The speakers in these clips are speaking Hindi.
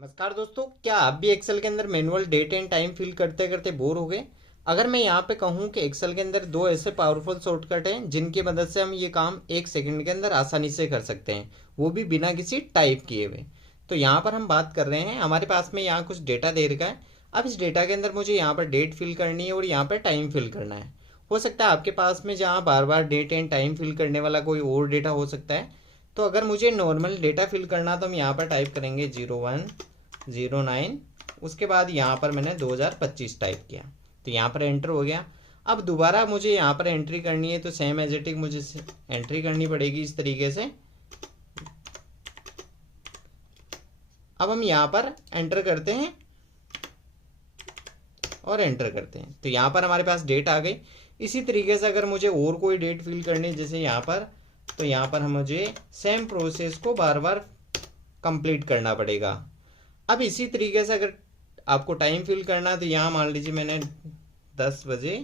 नमस्कार दोस्तों, क्या आप भी एक्सेल के अंदर manual date and time fill करते करते बोर हो गए। अगर मैं यहाँ पे कहूँ कि एक्सेल के अंदर दो ऐसे पावरफुल शॉर्टकट हैं जिनकी मदद से हम ये काम 1 सेकंड के अंदर आसानी से कर सकते हैं, वो भी बिना किसी टाइप किए हुए। तो यहाँ पर हम बात कर रहे हैं, हमारे पास में यहाँ कुछ डेटा दे रखा है। अब इस डेटा के अंदर मुझे यहाँ पर डेट फिल करनी है और यहाँ पर टाइम फिल करना है। हो सकता है आपके पास में जहाँ बार बार डेट एंड टाइम फिल करने वाला कोई और डेटा हो सकता है। तो अगर मुझे नॉर्मल डेटा फिल करना तो हम यहाँ पर टाइप करेंगे 0109। उसके बाद यहाँ पर मैंने 2025 टाइप किया, तो यहाँ पर एंटर हो गया। अब दोबारा मुझे यहाँ पर एंट्री करनी है, तो सेम एज इट इज मुझे एंट्री करनी पड़ेगी इस तरीके से। अब हम यहाँ पर एंटर करते हैं और एंटर करते हैं, तो यहाँ पर हमारे पास डेट आ गई। इसी तरीके से अगर मुझे और कोई डेट फिल करनी है जैसे यहाँ पर, तो यहाँ पर हम मुझे सेम प्रोसेस को बार बार कंप्लीट करना पड़ेगा। अब इसी तरीके से अगर आपको टाइम फिल करना है तो यहाँ मान लीजिए मैंने 10 बजे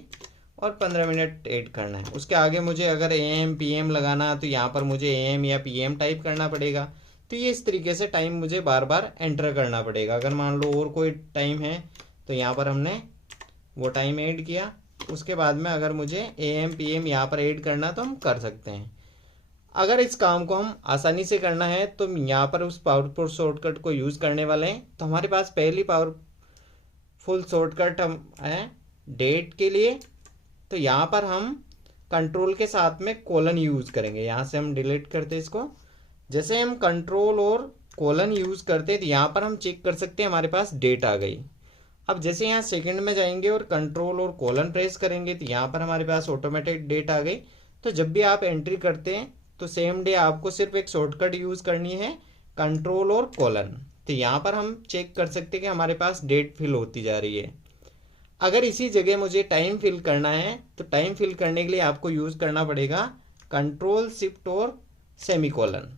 और 15 मिनट ऐड करना है। उसके आगे मुझे अगर AM PM लगाना है तो यहाँ पर मुझे AM या PM टाइप करना पड़ेगा। तो ये इस तरीके से टाइम मुझे बार बार एंटर करना पड़ेगा। अगर मान लो और कोई टाइम है तो यहाँ पर हमने वो टाइम ऐड किया। उसके बाद में अगर मुझे AM PM यहाँ पर ऐड करना तो हम कर सकते हैं। अगर इस काम को हम आसानी से करना है तो यहाँ पर उस पावरफुल शॉर्टकट को यूज़ करने वाले हैं। तो हमारे पास पहली पावरफुल शॉर्टकट हम है डेट के लिए। तो यहाँ पर हम कंट्रोल के साथ में कोलन यूज़ करेंगे। यहाँ से हम डिलीट करते इसको। जैसे हम कंट्रोल और कोलन यूज़ करते तो यहाँ पर हम चेक कर सकते हैं हमारे पास डेट आ गई। अब जैसे यहाँ सेकंड में जाएंगे और कंट्रोल और कोलन प्रेस करेंगे तो यहाँ पर हमारे पास ऑटोमेटिक डेट आ गई। तो जब भी आप एंट्री करते हैं तो सेम डे आपको सिर्फ एक शॉर्टकट यूज़ करनी है, कंट्रोल और कोलन। तो यहाँ पर हम चेक कर सकते हैं कि हमारे पास डेट फिल होती जा रही है। अगर इसी जगह मुझे टाइम फिल करना है तो टाइम फिल करने के लिए आपको यूज़ करना पड़ेगा कंट्रोल शिफ्ट और सेमी कोलन।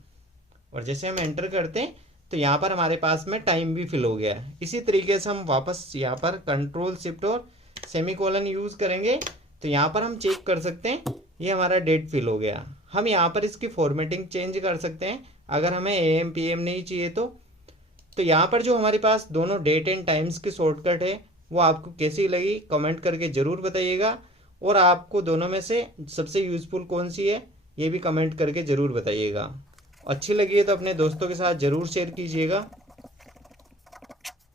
और जैसे हम एंटर करते हैं तो यहाँ पर हमारे पास में टाइम भी फिल हो गया है। इसी तरीके से हम वापस यहाँ पर कंट्रोल शिफ्ट और सेमी कोलन यूज़ करेंगे तो यहाँ पर हम चेक कर सकते हैं ये हमारा डेट फिल हो गया। हम यहाँ पर इसकी फॉर्मेटिंग चेंज कर सकते हैं अगर हमें AM PM नहीं चाहिए तो यहाँ पर जो हमारे पास दोनों डेट एंड टाइम्स की शॉर्टकट है वो आपको कैसी लगी कमेंट करके ज़रूर बताइएगा। और आपको दोनों में से सबसे यूज़फुल कौन सी है ये भी कमेंट करके ज़रूर बताइएगा। अच्छी लगी है तो अपने दोस्तों के साथ ज़रूर शेयर कीजिएगा।